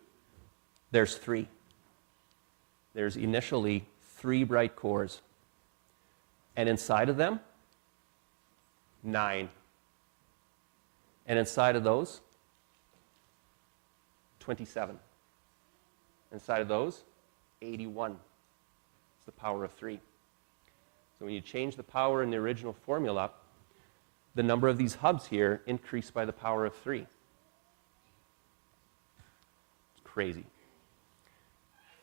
there's 3. There's initially 3 bright cores. And inside of them, 9. And inside of those, 27. Inside of those, 81. It's the power of 3. So when you change the power in the original formula, the number of these hubs here increase by the power of 3. It's crazy.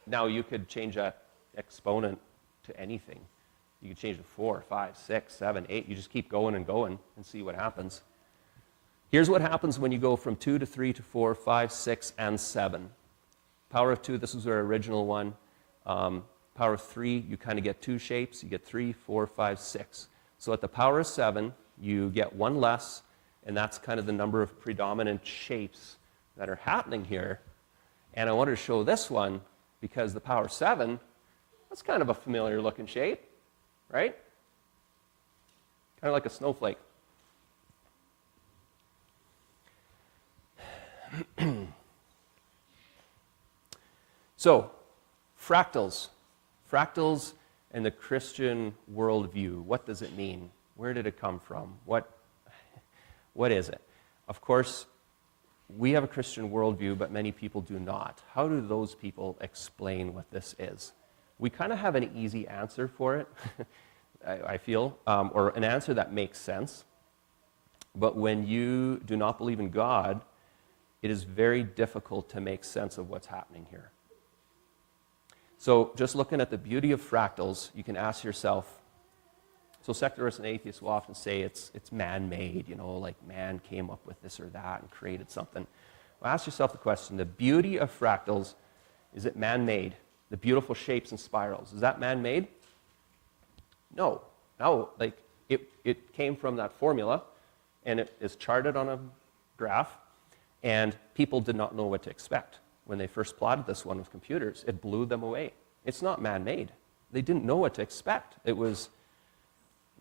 Now you could change that exponent to anything. You could change it to 4, 5, 6, 7, 8. You just keep going and going and see what happens. Here's what happens when you go from 2 to 3 to 4, 5, 6, and 7. Power of 2, this was our original one. Power of 3, you kind of get 2 shapes. You get 3, 4, 5, 6. So at the power of 7, you get 1 less, and that's kind of the number of predominant shapes that are happening here. And I wanted to show this one because the power 7, that's kind of a familiar looking shape, right? Kind of like a snowflake. So, fractals. Fractals and the Christian worldview. What does it mean? Where did it come from? What is it? Of course, we have a Christian worldview, but many people do not. How do those people explain what this is? We kind of have an easy answer for it, I feel, or an answer that makes sense. But when you do not believe in God, it is very difficult to make sense of what's happening here. So just looking at the beauty of fractals, you can ask yourself, so secularists and atheists will often say it's man-made, like man came up with this or that and created something. Well, ask yourself the question, the beauty of fractals, is it man-made? The beautiful shapes and spirals, is that man-made? No, like it came from that formula, and it is charted on a graph, and people did not know what to expect. When they first plotted this one with computers, it blew them away. It's not man-made. They didn't know what to expect. It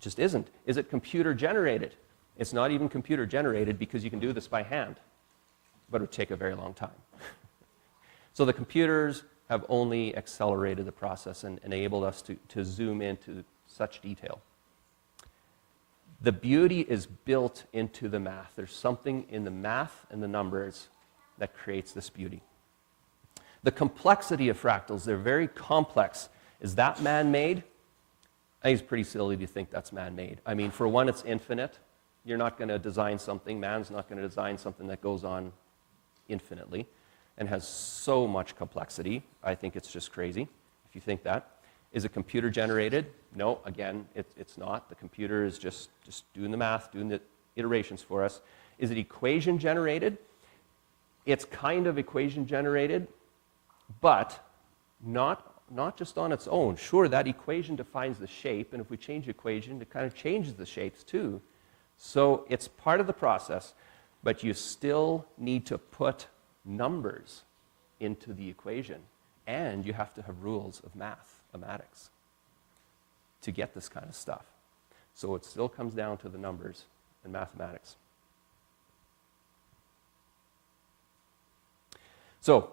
just isn't. Is it computer-generated? It's not even computer-generated because you can do this by hand, but it would take a very long time. So the computers have only accelerated the process and enabled us to zoom into such detail. The beauty is built into the math. There's something in the math and the numbers that creates this beauty. The complexity of fractals, they're very complex. Is that man-made? I think it's pretty silly to think that's man-made. I mean, for one, it's infinite. You're not going to design something, man's not going to design something that goes on infinitely and has so much complexity. I think it's just crazy if you think that. Is it computer generated? No, again, it's not. The computer is just doing the math, doing the iterations for us. Is it equation generated? It's kind of equation generated, but not just on its own. Sure, that equation defines the shape, and if we change the equation, it kind of changes the shapes too. So it's part of the process, but you still need to put numbers into the equation, and you have to have rules of mathematics to get this kind of stuff. So it still comes down to the numbers and mathematics. So,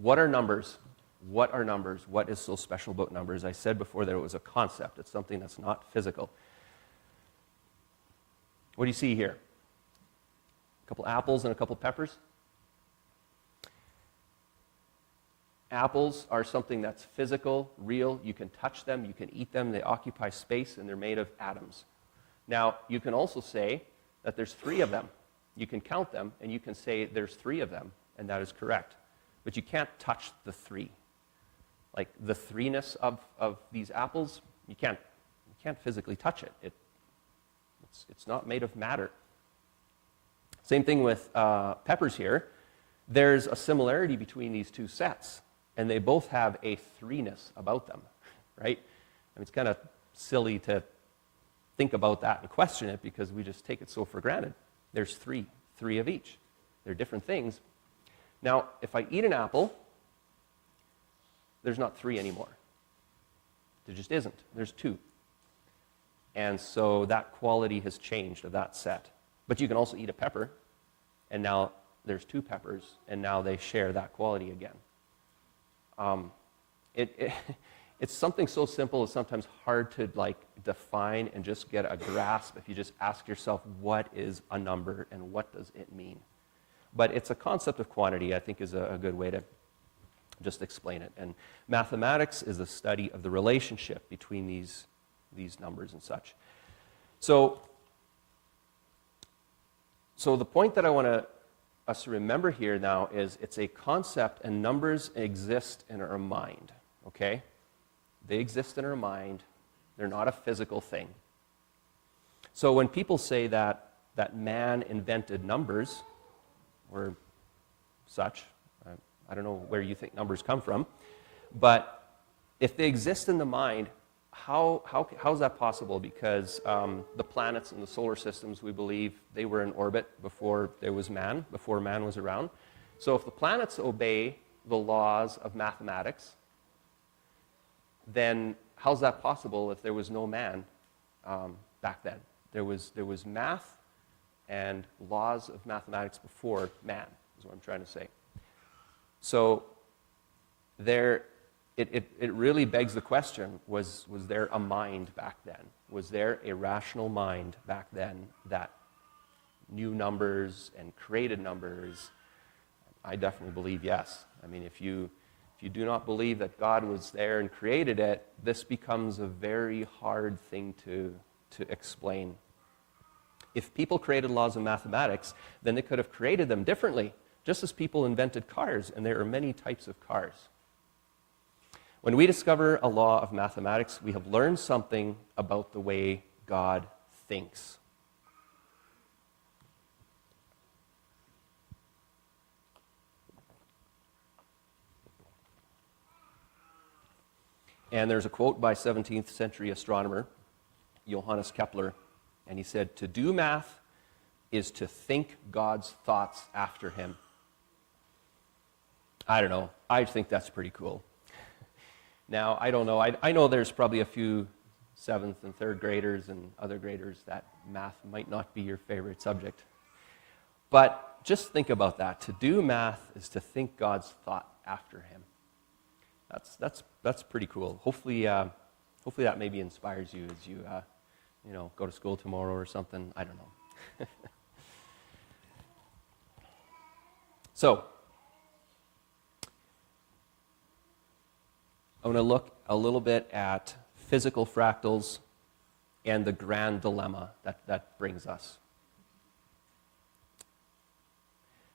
what are numbers? What are numbers? What is so special about numbers? I said before that it was a concept. It's something that's not physical. What do you see here? A couple apples and a couple peppers? Apples are something that's physical, real. You can touch them, you can eat them, they occupy space, and they're made of atoms. Now, you can also say that there's 3 of them. You can count them, and you can say there's 3 of them, and that is correct. But you can't touch the 3. Like the 3-ness of these apples, you can't physically touch it. It's not made of matter. Same thing with peppers here. There's a similarity between these two sets, and they both have a 3-ness about them, right? And it's kind of silly to think about that and question it because we just take it so for granted. There's 3 of each. They're different things. Now, if I eat an apple, there's not 3 anymore. There just isn't. There's 2. And so that quality has changed of that set. But you can also eat a pepper, and now there's 2 peppers, and now they share that quality again. It's something so simple, it's sometimes hard to define and just get a grasp if you just ask yourself, what is a number and what does it mean? But it's a concept of quantity, I think, is a good way to just explain it. And mathematics is the study of the relationship between these numbers and such. So the point that I want us to remember here now is it's a concept, and numbers exist in our mind, okay? They exist in our mind. They're not a physical thing. So when people say that man invented numbers or such, I don't know where you think numbers come from, but if they exist in the mind, how is that possible? Because the planets in the solar systems, we believe, they were in orbit before there was man, before man was around. So if the planets obey the laws of mathematics, then how's that possible if there was no man back then? There was math and laws of mathematics before man, is what I'm trying to say. So it really begs the question, was there a mind back then? Was there a rational mind back then that knew numbers and created numbers? I definitely believe yes. I mean, if you do not believe that God was there and created it, this becomes a very hard thing to explain. If people created laws of mathematics, then they could have created them differently, just as people invented cars, and there are many types of cars. When we discover a law of mathematics, we have learned something about the way God thinks. And there's a quote by 17th century astronomer Johannes Kepler, and he said, "To do math is to think God's thoughts after him." I don't know. I think that's pretty cool. Now, I don't know. I know there's probably a few 7th and 3rd graders and other graders that math might not be your favorite subject. But just think about that. To do math is to think God's thought after him. That's pretty cool. Hopefully that maybe inspires you as you go to school tomorrow or something. I don't know. So, I'm going to look a little bit at physical fractals and the grand dilemma that brings us.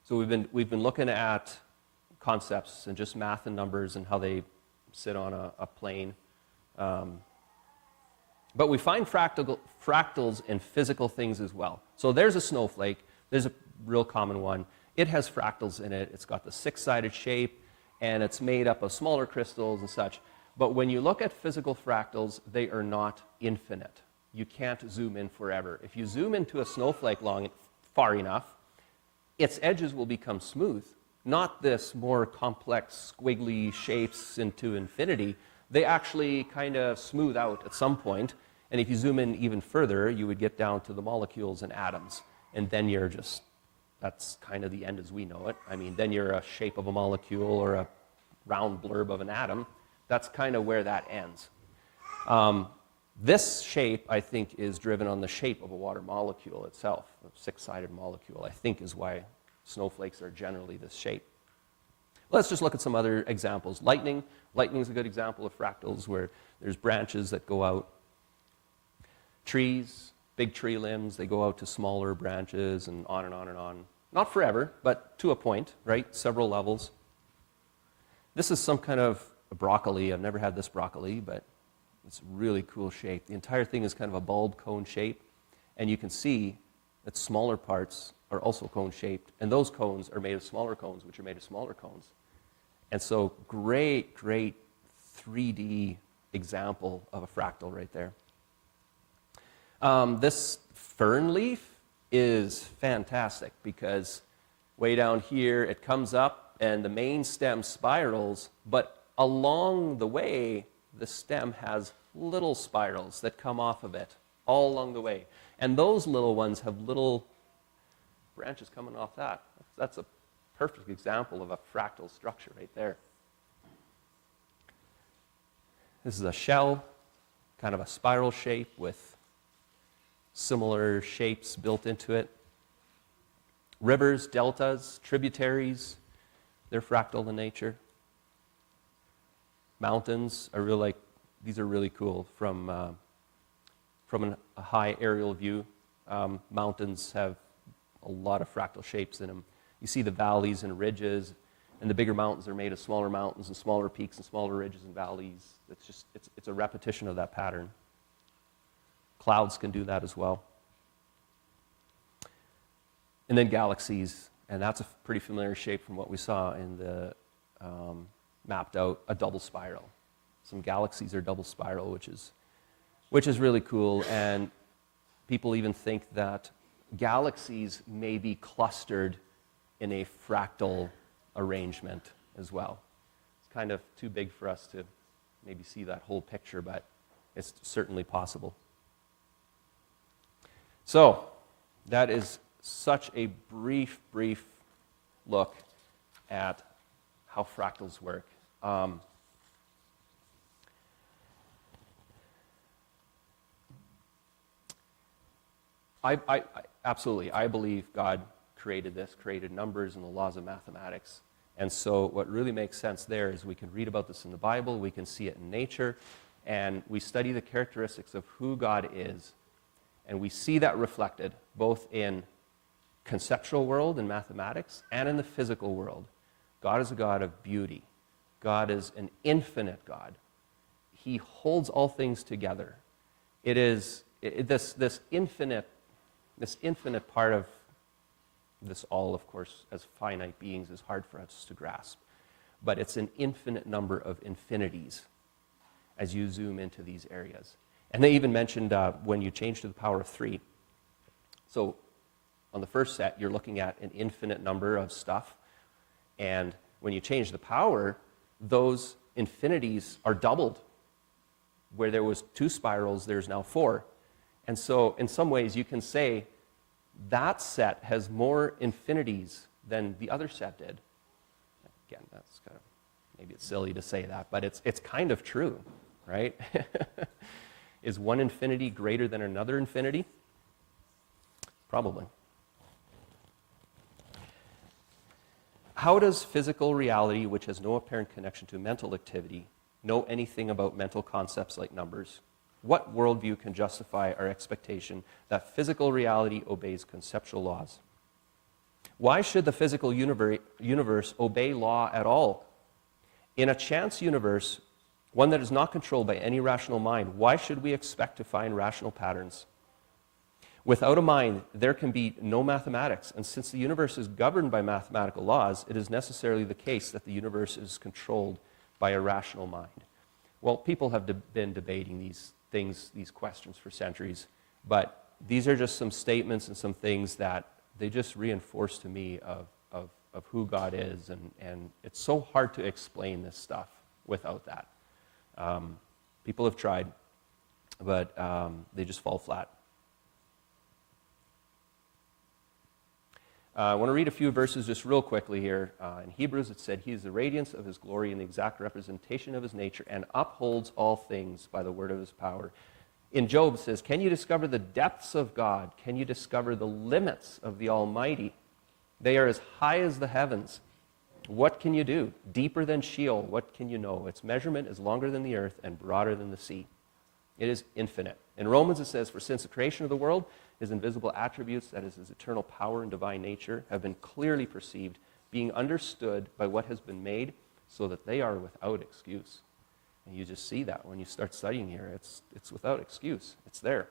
So we've been looking at concepts and just math and numbers and how they sit on a plane. But we find fractals in physical things as well. So there's a snowflake. There's a real common one. It has fractals in it. It's got the six-sided shape, and it's made up of smaller crystals and such. But when you look at physical fractals, they are not infinite. You can't zoom in forever. If you zoom into a snowflake far enough, its edges will become smooth. Not this more complex, squiggly shapes into infinity. They actually kind of smooth out at some point. And if you zoom in even further, you would get down to the molecules and atoms. And then that's kind of the end as we know it. I mean, then you're a shape of a molecule or a round blurb of an atom. That's kind of where that ends. This shape, I think, is driven on the shape of a water molecule itself. A six-sided molecule, I think, is why snowflakes are generally this shape. Let's just look at some other examples. Lightning. Lightning is a good example of fractals where there's branches that go out. Trees, big tree limbs, they go out to smaller branches and on and on and on. Not forever, but to a point, right? Several levels. This is some kind of broccoli. I've never had this broccoli, but it's a really cool shape. The entire thing is kind of a bulb cone shape, and you can see that smaller parts are also cone-shaped, and those cones are made of smaller cones, which are made of smaller cones. And so great 3D example of a fractal right there. This fern leaf is fantastic because way down here it comes up and the main stem spirals, but along the way the stem has little spirals that come off of it all along the way. And those little ones have little branches coming off that. That's a perfect example of a fractal structure right there. This is a shell, kind of a spiral shape with similar shapes built into it. Rivers, deltas, tributaries, they're fractal in nature. Mountains are these are really cool from a high aerial view. Mountains have a lot of fractal shapes in them. You see the valleys and ridges, and the bigger mountains are made of smaller mountains and smaller peaks and smaller ridges and valleys. It's a repetition of that pattern. Clouds can do that as well. And then galaxies, and that's a pretty familiar shape from what we saw in the mapped out a double spiral. Some galaxies are double spiral, which is really cool, and people even think that galaxies may be clustered in a fractal arrangement as well. It's kind of too big for us to maybe see that whole picture, but it's certainly possible. So, that is such a brief look at how fractals work. I absolutely, I believe God created numbers and the laws of mathematics. And so what really makes sense there is we can read about this in the Bible, we can see it in nature, and we study the characteristics of who God is, and we see that reflected both in conceptual world in mathematics and in the physical world. God is a God of beauty. God is an infinite God. He holds all things together. It is this infinite part of this all, of course, as finite beings, is hard for us to grasp. But it's an infinite number of infinities as you zoom into these areas. And they even mentioned when you change to the power of 3. So on the first set, you're looking at an infinite number of stuff. And when you change the power, those infinities are doubled. Where there was 2 spirals, there's now 4. And so in some ways, you can say that set has more infinities than the other set did. Again, that's kind of, maybe it's silly to say that, but it's kind of true, right? Is one infinity greater than another infinity? Probably. How does physical reality, which has no apparent connection to mental activity, know anything about mental concepts like numbers? What worldview can justify our expectation that physical reality obeys conceptual laws? Why should the physical universe obey law at all? In a chance universe, one that is not controlled by any rational mind, why should we expect to find rational patterns? Without a mind, there can be no mathematics, and since the universe is governed by mathematical laws, it is necessarily the case that the universe is controlled by a rational mind. Well, people have been debating these things, these questions for centuries, but these are just some statements and some things that they just reinforce to me of who God is, and it's so hard to explain this stuff without that. People have tried, but they just fall flat. I want to read a few verses just real quickly here. In Hebrews it said, "He is the radiance of his glory and the exact representation of his nature, and upholds all things by the word of his power." In Job it says, "Can you discover the depths of God? Can you discover the limits of the Almighty? They are as high as the heavens. What can you do? Deeper than Sheol, what can you know? Its measurement is longer than the earth and broader than the sea." It is infinite. In Romans it says, "For since the creation of the world, his invisible attributes, that is his eternal power and divine nature, have been clearly perceived, being understood by what has been made, so that they are without excuse." And you just see that when you start studying here. It's without excuse. It's there.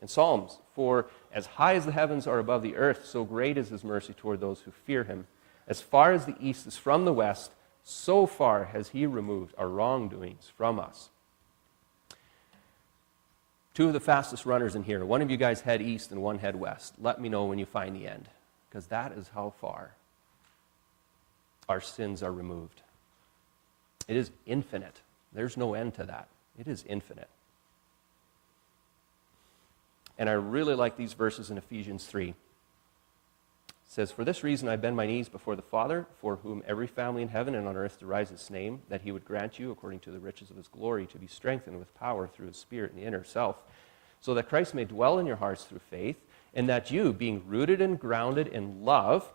In Psalms, "For as high as the heavens are above the earth, so great is his mercy toward those who fear him. As far as the east is from the west, so far has he removed our wrongdoings from us." 2 of the fastest runners in here. One of you guys head east and one head west. Let me know when you find the end, because that is how far our sins are removed. It is infinite. There's no end to that. It is infinite. And I really like these verses in Ephesians 3. It says, "For this reason I bend my knees before the Father, for whom every family in heaven and on earth derives his name, that he would grant you, according to the riches of his glory, to be strengthened with power through his Spirit in the inner self, so that Christ may dwell in your hearts through faith, and that you, being rooted and grounded in love,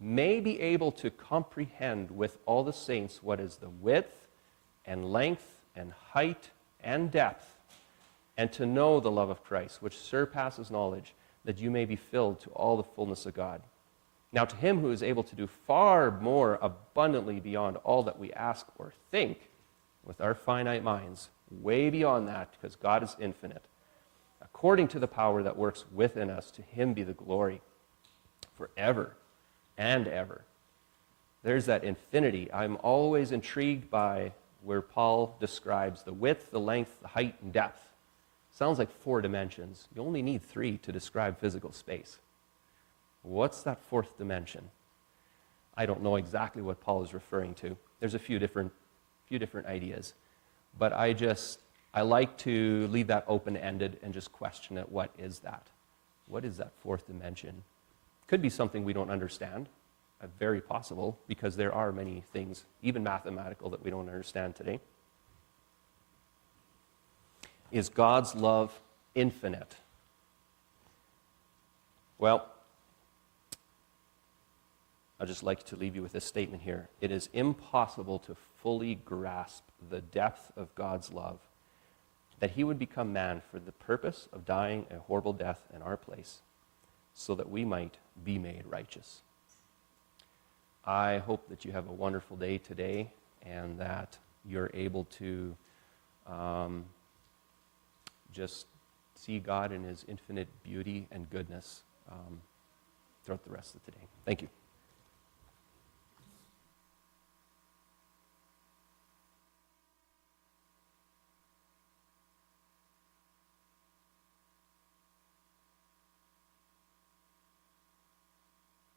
may be able to comprehend with all the saints what is the width and length and height and depth, and to know the love of Christ, which surpasses knowledge, that you may be filled to all the fullness of God. Now to him who is able to do far more abundantly beyond all that we ask or think with our finite minds," way beyond that, because God is infinite, "according to the power that works within us, to him be the glory forever and ever." There's that infinity. I'm always intrigued by where Paul describes the width, the length, the height, and depth. Sounds like 4 dimensions. You only need 3 to describe physical space. What's that 4th dimension? I don't know exactly what Paul is referring to. There's a few different ideas. But I like to leave that open-ended and just question it. What is that? What is that 4th dimension? Could be something we don't understand. Very possible, because there are many things, even mathematical, that we don't understand today. Is God's love infinite? Well, I'd just like to leave you with this statement here. It is impossible to fully grasp the depth of God's love, that he would become man for the purpose of dying a horrible death in our place, so that we might be made righteous. I hope that you have a wonderful day today and that you're able to just see God in his infinite beauty and goodness throughout the rest of today. Thank you.